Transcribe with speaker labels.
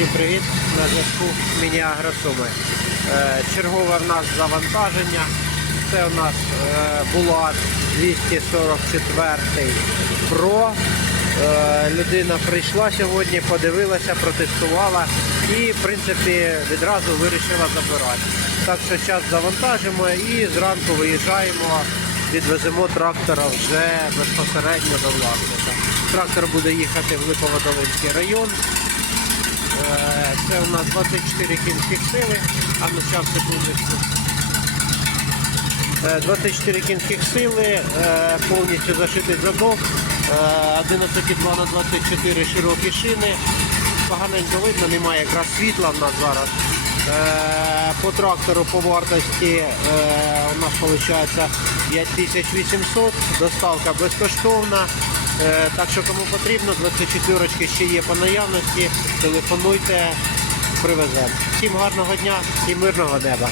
Speaker 1: Всім привіт! На зв'язку Міні-Агросуми. Е, Чергове в нас завантаження. Це у нас е, Булат 244 Pro. Е, Людина прийшла сьогодні, подивилася, протестувала і, в принципі, відразу вирішила забирати. Так що зараз завантажимо і зранку виїжджаємо, відвеземо трактора вже безпосередньо до власника. Трактор буде їхати в Липоводолинський район. Е, Це у нас 24 кінських сили. А ну зараз секундочку. Е, 24 кінських сили, е, повністю зашитий задок, е, 11,2 на 24 широкі шини. Поганенько видно, немає якраз світла в нас зараз. Е, По трактору по вартості е, у нас виходить 5800, доставка безкоштовна. Е, Так що кому потрібно, 24 ще є по наявності, телефонуйте, привеземо. Всім гарного дня і мирного неба.